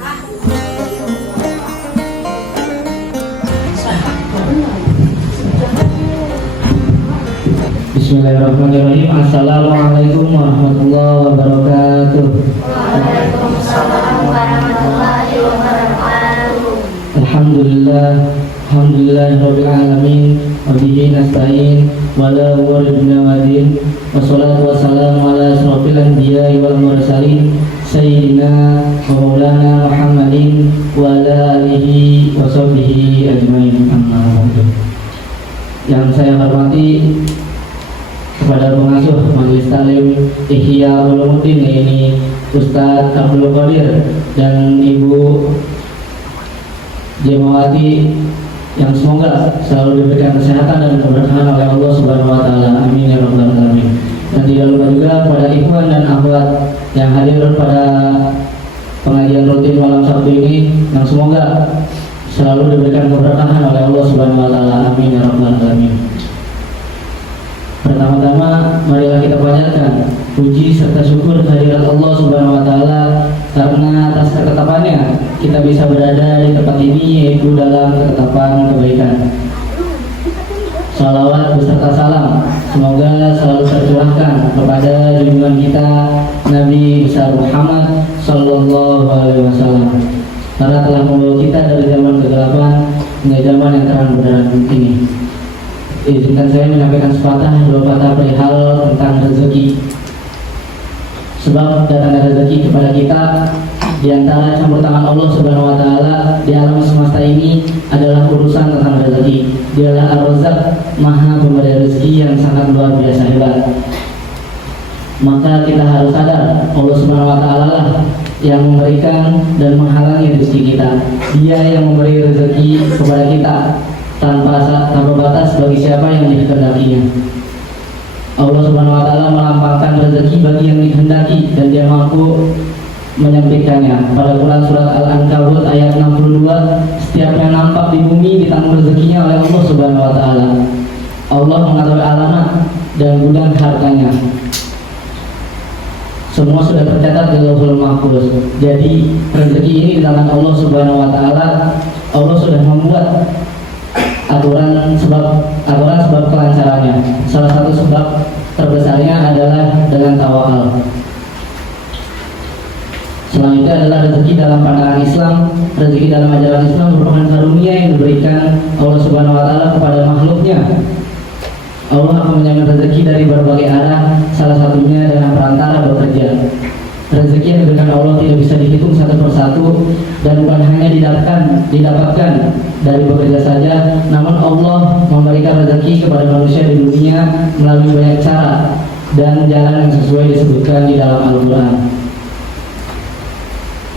Bismillahirrahmanirrahim. Assalamualaikum warahmatullahi wabarakatuh. Waalaikumsalam warahmatullahi wabarakatuh. Alhamdulillahirabbil alamin wa bihi nasta'in wa la umuri wadin wassalatu wassalamu ala asrofil anbiya'i wal mursalin sayyidina wa maulana Muhammadin wa ala alihi wa sahbihi ajmain. Amma ba'du. Yang saya hormati kepada pengasuh Majelis Talim Ihya Ulumuddin ini Ustadz Abdul Qadir dan Ibu Jemawati, yang semoga selalu diberikan kesehatan dan keberkahan oleh Allah Subhanahu wa taala. Amin ya rabbal alamin. Dan tidak lupa juga kepada ikhwan dan akhwat yang hadir pada pengajian rutin malam Sabtu ini, yang semoga selalu diberikan keberkahan oleh Allah Subhanahu wa taala. Amin ya rabbal alamin. Pertama-tama marilah kita panjatkan puji serta syukur kehadirat Allah Subhanahu wa taala, karena atas ketetapannya kita bisa berada di tempat ini, yaitu dalam ketetapan kebaikan. Salawat beserta salam semoga selalu tercurahkan kepada junjungan kita Nabi besar Muhammad sallallahu alaihi wasallam, karena telah membawa kita dari zaman kegelapan hingga zaman yang terang benderang ini. Izinkan saya menyampaikan dua patah perihal tentang rezeki. Sebab datangnya rezeki kepada kita di antara campur tangan Allah Subhanahu wa taala di alam semesta ini adalah urusan tentang rezeki. Dialah Ar-Razzaq, Maha Pemberi rezeki yang sangat luar biasa hebat. Maka kita harus sadar Allah Subhanahu wa taala lah yang memberikan dan menghalangi rezeki kita. Dia yang memberi rezeki kepada kita tanpa batas bagi siapa yang dikehendakinya. Allah Subhanahu wa taala melampangkan rezeki bagi yang dikehendaki dan Dia mampu menyempitkannya. Pada Quran surat Al-Ankabut ayat 62, setiap yang nampak di bumi ditanggung rezekinya oleh Allah Subhanahu wa taala. Allah mengetahui alamat dan gudang hartanya. Semua sudah tercatat di Lauhul Mahfuz. Jadi rezeki ini di tangan Allah Subhanahu wa taala. Allah sudah membuat aturan sebab kelancarannya. Salah satu sebab terbesarnya adalah dengan tawakal. Selanjutnya adalah rezeki dalam pandangan Islam. Rezeki dalam ajaran Islam merupakan karunia yang diberikan Allah Subhanahu wa taala kepada makhluknya. Allah akan menjamin rezeki dari berbagai arah, salah satunya dengan perantara bekerja. Rezeki yang diberikan Allah tidak bisa dihitung satu persatu, dan bukan hanya didapatkan dari bekerja saja, namun Allah memberikan rezeki kepada manusia di dunia melalui banyak cara dan jalan yang sesuai disebutkan di dalam Al-Quran.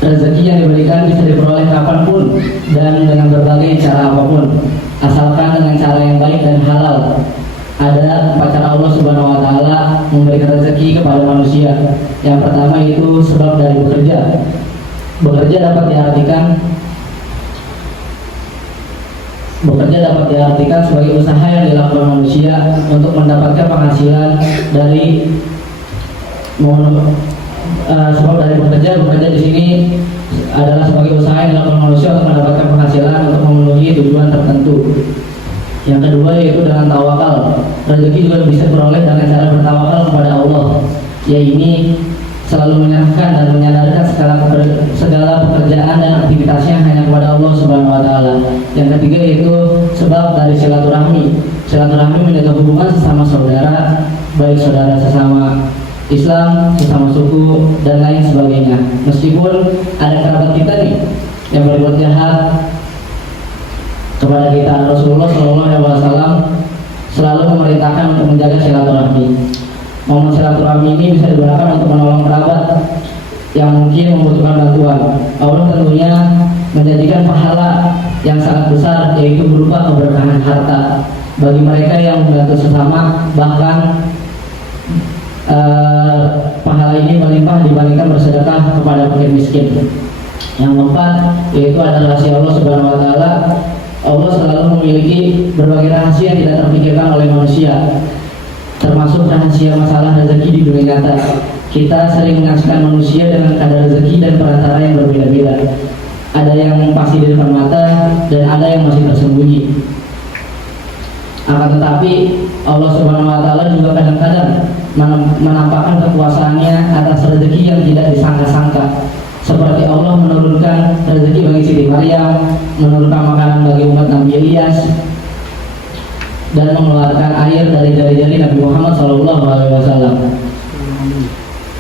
Rezeki yang diberikan bisa diperoleh kapanpun dan dengan berbagai cara apapun, asalkan dengan cara yang baik dan halal. Ada 4 cara Allah Subhanahu wa taala memberikan rezeki kepada manusia. Yang pertama itu sebab dari bekerja. Bekerja dapat diartikan sebagai usaha yang dilakukan manusia untuk mendapatkan penghasilan dari sebab dari bekerja di sini adalah sebagai usaha yang dilakukan manusia untuk mendapatkan penghasilan untuk memenuhi tujuan tertentu. Yang kedua yaitu dengan tawakal. Rezeki juga bisa diperoleh dengan cara bertawakal kepada Allah. Yaitu selalu menyerahkan dan menyadarkan segala pekerjaan dan aktivitasnya hanya kepada Allah Subhanahu wa taala. Yang ketiga yaitu sebab dari silaturahmi. Silaturahmi menjaga hubungan sesama saudara, baik saudara sesama Islam, sesama suku dan lain sebagainya. Meskipun ada kerabat kita nih yang berbuat jahat kepada kita, Rasulullah SAW selalu memerintahkan untuk menjaga silaturahmi. Momen silaturahmi ini bisa digunakan untuk menolong kerabat yang mungkin membutuhkan bantuan. Allah tentunya menjanjikan pahala yang sangat besar, yaitu berupa keberkahan harta bagi mereka yang membantu sesama. Bahkan pahala ini melimpah dibandingkan bersedekah kepada fakir miskin. Yang keempat yaitu adalah rahasia Allah Subhanahu wa taala. Allah selalu memiliki berbagai rahasia yang tidak terpikirkan oleh manusia, termasuk rahasia masalah rezeki di dunia nyata. Kita sering menyaksikan manusia dengan kadar rezeki dan perantara yang berbeda-beda. Ada yang pasti di depan mata dan ada yang masih tersembunyi. Akan tetapi Allah Subhanahu wa taala juga kadang-kadang menampakkan kekuasaannya atas rezeki yang tidak disangka-sangka. Seperti Allah menurunkan rezeki bagi Siti Maryam, menurunkan makanan bagi umat Nabi Ilyas, dan mengeluarkan air dari jari-jari Nabi Muhammad SAW.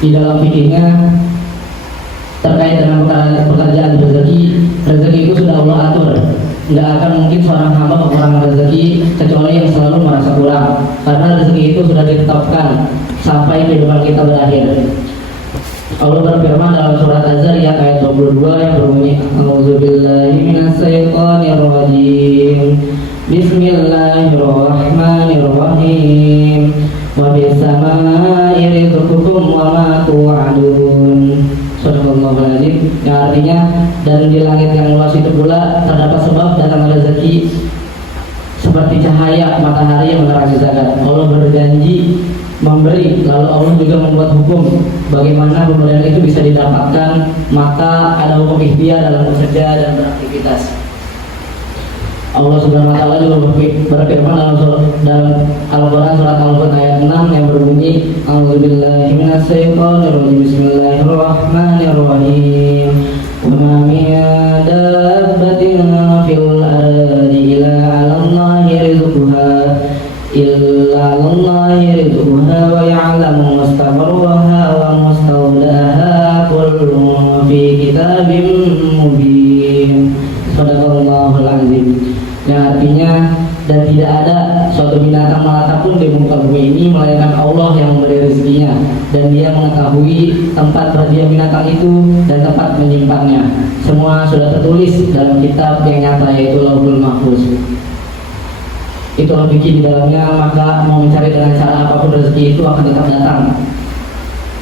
Di dalam fikihnya terkait dengan pekerjaan rezeki itu sudah Allah atur. Tidak akan mungkin seorang hamba kekurangan rezeki kecuali yang selalu merasa kurang, karena rezeki itu sudah ditetapkan sampai kehidupan kita berakhir. Allah berfirman dalam surat Az-Zariyat ayat 22 yang berbunyi, A'udzubillahi minasyaitonirrajim. Bismillahirrahmanirrahim. Wa bis-samaa'i rizqukum wa ma tu'adun. Subhanallahul azim. Yang artinya, dan di langit yang luas itu pula terdapat sebab datang rezeki seperti cahaya matahari yang menerangi zakat. Allah berjanji memberi, lalu Allah juga membuat hukum bagaimana pemberian itu bisa didapatkan, maka ada hukum ikhtiar dalam bekerja dan beraktivitas. Allah Subhanahu wa taala juga berfirman dalam Al-Qur'an surat Al-Qur'an ayat 6 yang berbunyi, A'udzubillahi minasyaitonirrajim. Bismillahirrahmanirrahim. Wa ma min dabbatin fil ardi illa 'alallahi rizquha wa ya'lamu mustaqarraha wa mustawdaha kullun fi kitabim mubin. Shadaqallahul azim. Yang artinya, dan tidak ada suatu binatang melata pun di muka bumi ini melainkan Allah yang memberi rezekinya, dan Dia mengetahui tempat berdiam binatang itu dan tempat menyimpannya. Semua sudah tertulis dalam kitab yang nyata, yaitu Lauhul Mahfuz. Itulah fikih di dalamnya. Maka mau mencari dengan cara apapun rezeki itu akan tetap datang.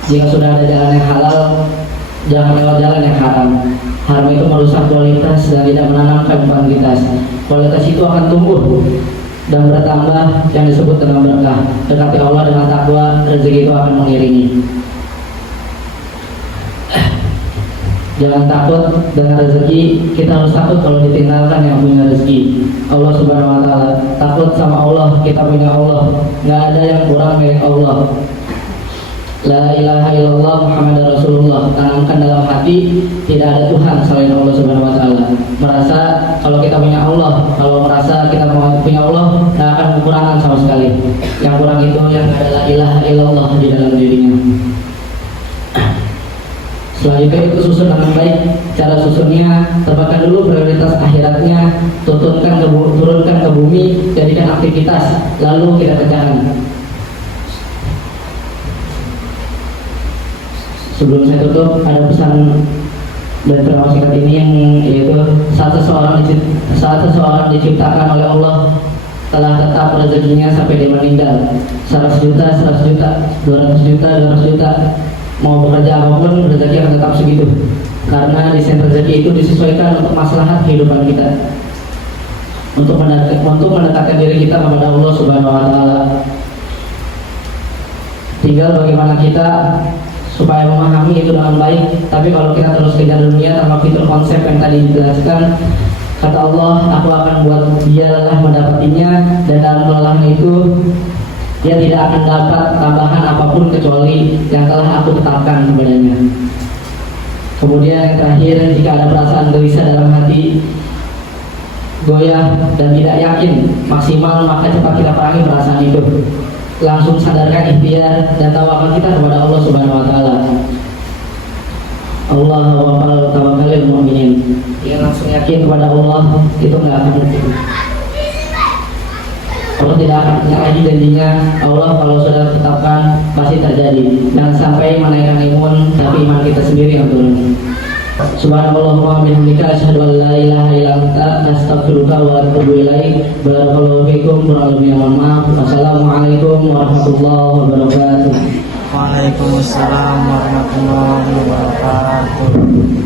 Jika sudah ada jalan yang halal, jangan lewat jalan yang haram. Haram itu merusak kualitas dan tidak menanamkan kuantitas. Kualitas itu akan tumbuh dan bertambah, yang disebut dengan berkah. Dekati Allah dengan takwa, rezeki itu akan mengiringi. Jangan takut dengan rezeki. Kita harus takut kalau ditinggalkan yang punya rezeki. Allah Subhanahu wa taala. Takut sama Allah, kita punya Allah. Nggak ada yang kurang milik Allah. La ilaha illallah Muhammadar Rasulullah. Tanamkan dalam hati, tidak ada Tuhan selain Allah Subhanahu wa taala. Merasa kalau kita punya Allah, kalau merasa kita punya Allah, tidak akan kekurangan sama sekali. Yang kurang itu yang ada la ilaha illallah di dalam dirinya. Selanjutnya itu susun dengan baik. Cara susunnya, tempatkan dulu prioritas akhiratnya, turunkan ke bumi, jadikan aktivitas, lalu kita kerjakan. Sebelum saya tutup, ada pesan dari ceramah singkat ini, yang yaitu saat seseorang diciptakan oleh Allah telah tetap rezekinya sampai dia meninggal. 100 juta, 100 juta, 200 juta, 200 juta, mau bekerja apapun rezeki akan tetap segitu. Karena desain rezeki itu disesuaikan untuk maslahat kehidupan kita, untuk mendekatkan diri kita kepada Allah Subhanahu wa taala. Tinggal bagaimana kita supaya memahami itu dengan baik. Tapi kalau kita terus kejar dunia tanpa fitur konsep yang tadi dijelaskan, kata Allah, aku akan buat dia lelah mendapatinya, dan dalam kelelahan itu dia tidak akan dapat tambahan apapun kecuali yang telah aku tetapkan kepadanya. Kemudian yang terakhir, jika ada perasaan gelisah dalam hati, goyah dan tidak yakin maksimal, maka cepat kita perangi perasaan itu. Langsung sadarkan ikhtiar dan tawakal kita kepada Allah Subhanahu wa taala. Allah wa tawakkalul mu'minin. Yang langsung yakin kepada Allah itu enggak akan terjadi. Allah tidak akan menyalahi janjinya. Allah kalau sudah tetapkan pasti terjadi. Jangan sampai menaikkan imun tapi iman kita sendiri yang turun. Subhanallahumma bihamdika asyhadu an la ilaha illa anta astaghfiruka wa atubu ilaik. Barakallahu fikum. Kurang lebih mohon maaf. Wassalamualaikum warahmatullahi wabarakatuh. Waalaikumsalam warahmatullahi wabarakatuh.